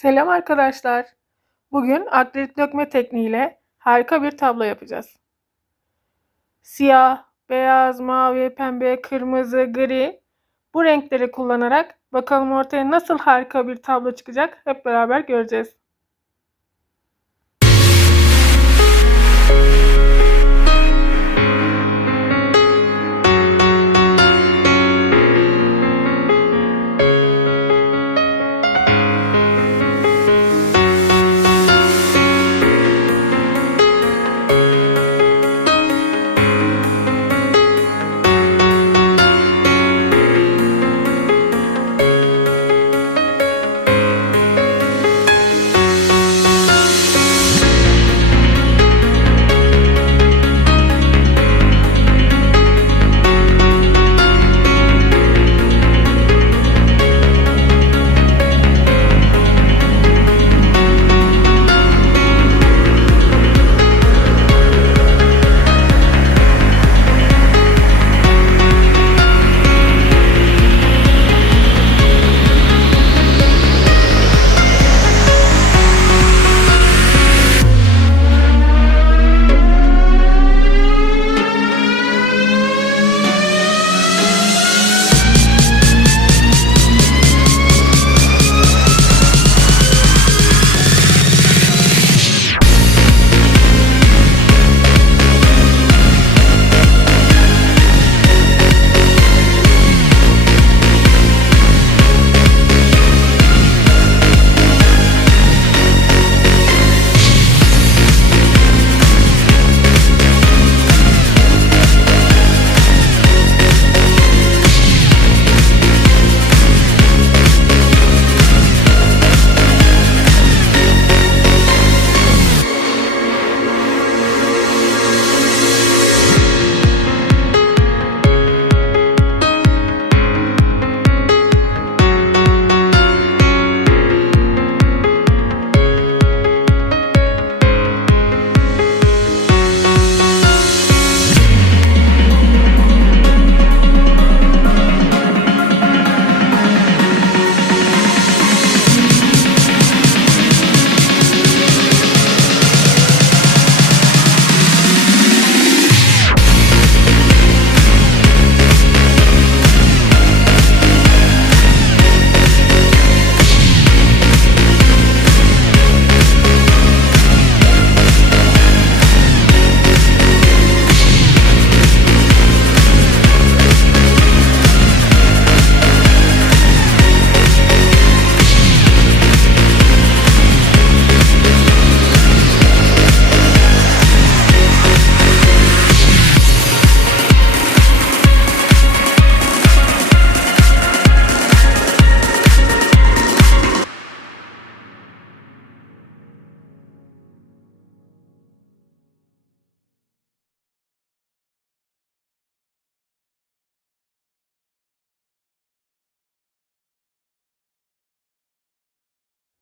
Selam arkadaşlar. Bugün akrilik dökme tekniğiyle harika bir tablo yapacağız. Siyah, beyaz, mavi, pembe, kırmızı, gri bu renkleri kullanarak bakalım ortaya nasıl harika bir tablo çıkacak hep beraber göreceğiz.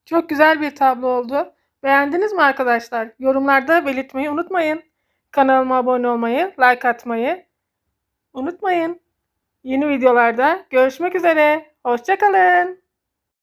Çok güzel bir tablo oldu. Beğendiniz mi arkadaşlar? Yorumlarda belirtmeyi unutmayın. Kanalıma abone olmayı, like atmayı unutmayın. Yeni videolarda görüşmek üzere. Hoşça kalın.